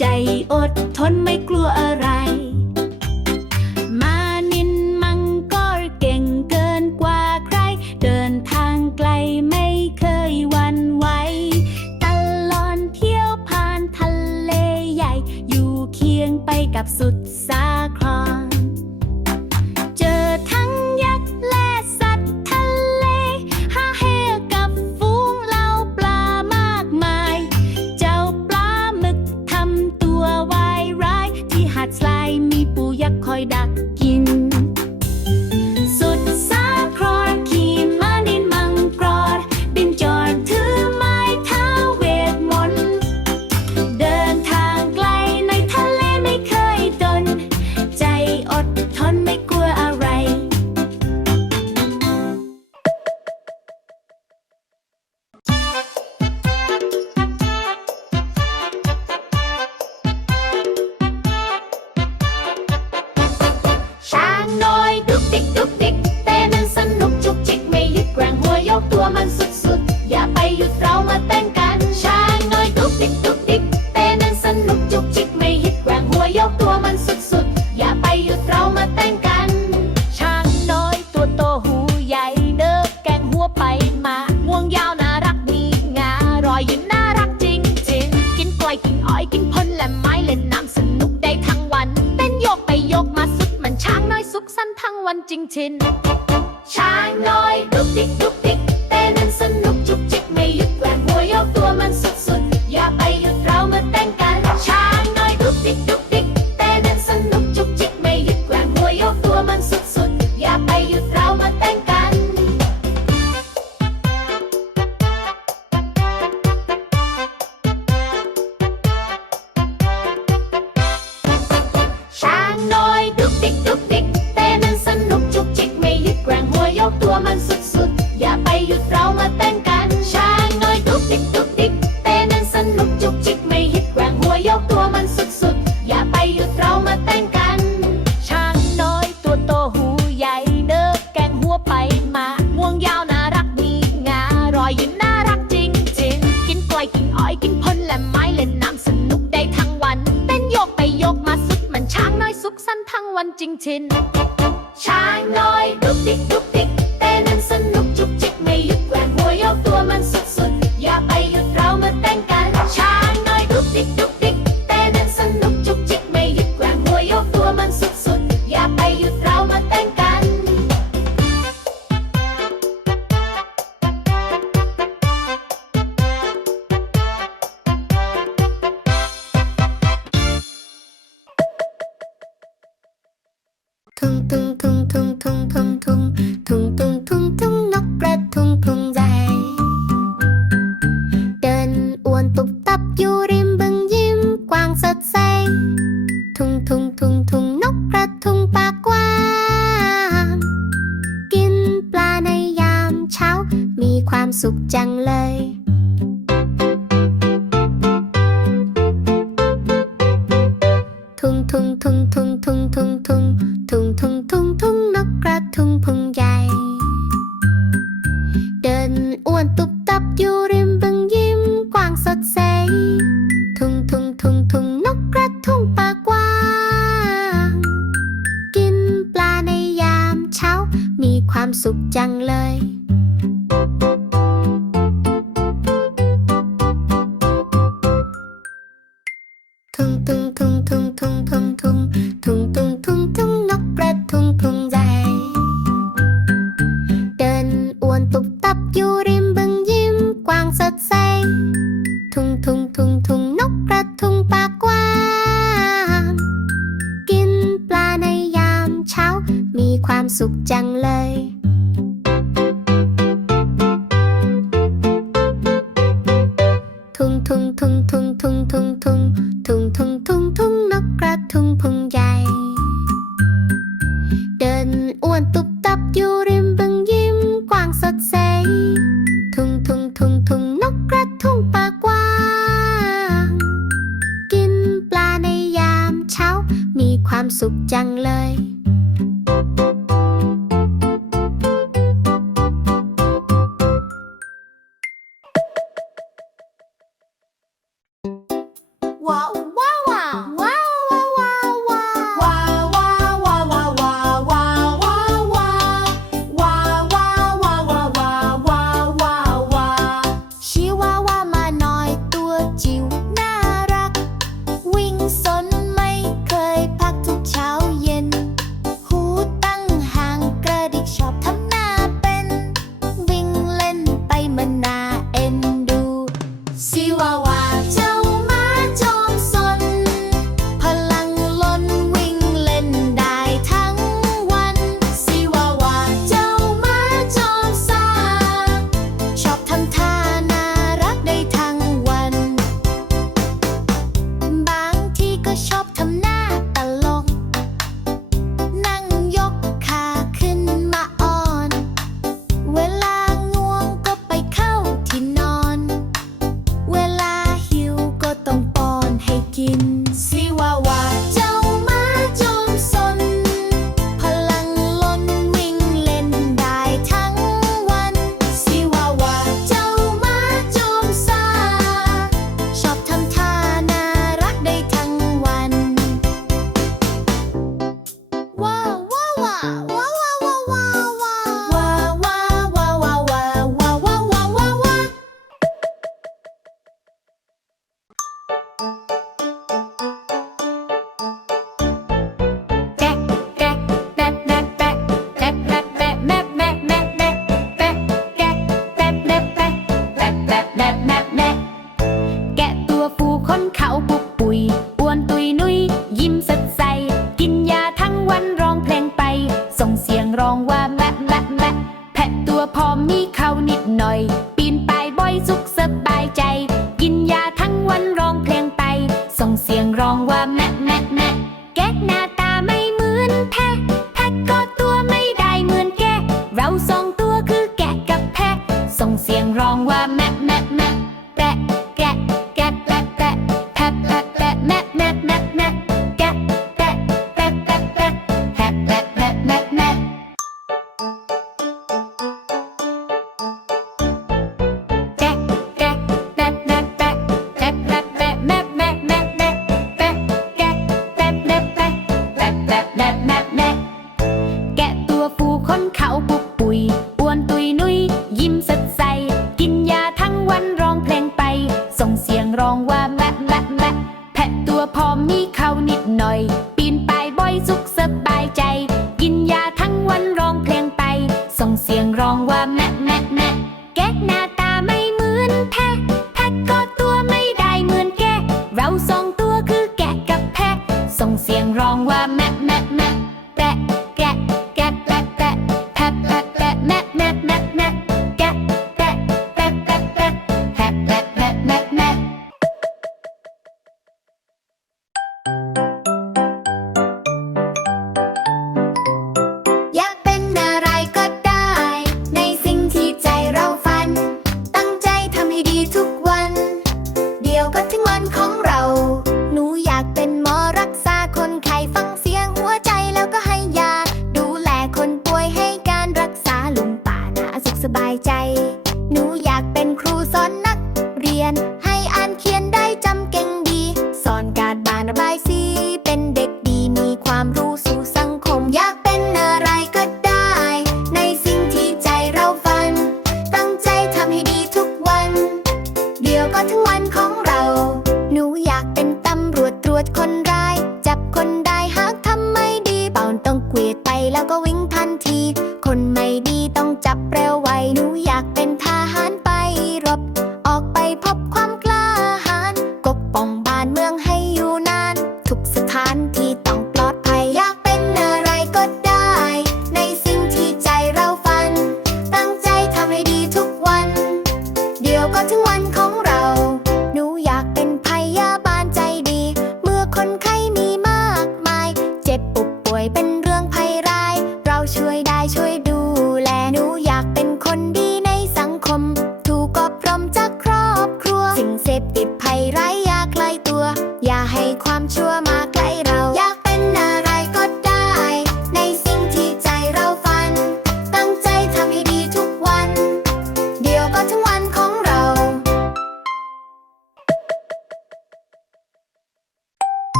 ใจอดทนไม่ chinh chin Trái nói đúc tích đúc tích Tên ăn sân núc chúc chích mây yức quen mùi yêu ยกตัวมันสุดๆ อย่าไปหยุดเรามาเต้นกันช้างน้อยดุกดิกดุกดิกเต้นนั้นสนุกจุกจิกไม่ยึดแกว่งหัวยกตัวมันสุดๆ อย่าไปหยุดเรามาเต้นกันช้างน้อยตัวโตหูใหญ่เดินแกงหัวไปมาห่วงยาวน่ารักมีงารอยยิ้มน่ารักจริงจริงๆ กินกล้วยกินอ้อยกินผลและไม้เล่นน้ำสนุกได้ทั้งวัน เต้นโยกไปโยกมาสุดมันช้างน้อยสุขสันต์ทั้งวันจริงชินช้างน้อยดุกดิกดุกดิก ไม่หยุดแกว่งหัวยกตัวมันสุดๆ อย่าไปหยุดเรามาเต้นกัน ช้างน้อยดุกดิกดุกดิกเต้นสนุกจุกจิกไม่หยุดแกว่งหัวยกตัวมันสุดๆ อย่าไปหยุดเรามาเต้นกัน tung tung tung tung tung tung tung tung tung tung tung สุขจังเลยทุ่งทุ่งทุ่งทุ่งทุ่งทุ่งทุ่งทุ่งทุ่งทุ่งทุ่งนกกระทุ่งพุงใหญ่ เดินอ้วนตุบตับอยู่ริมบึงยิ้มกว้างสดใส ทุ่งทุ่งทุ่งทุ่งนกกระทุ่งปากกว้าง กินปลาในยามเช้า มีความสุขจังเลย ทุ่งนกกระทุงปากกว้าง กินปลาในยามเช้า มีความสุขจังเลยทุ่งทุ่งทุ่งทุ่งทุ่งทุ่งทุ่งทุ่งทุ่งทุ่งนกกระทุ่งพุงใหญ่ เดินอ้วนตุบตับอยู่ริมบึงยิ้มกว้างสดใส ทุ่งทุ่งทุ่งทุ่ง คนเขาบุ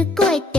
是贵。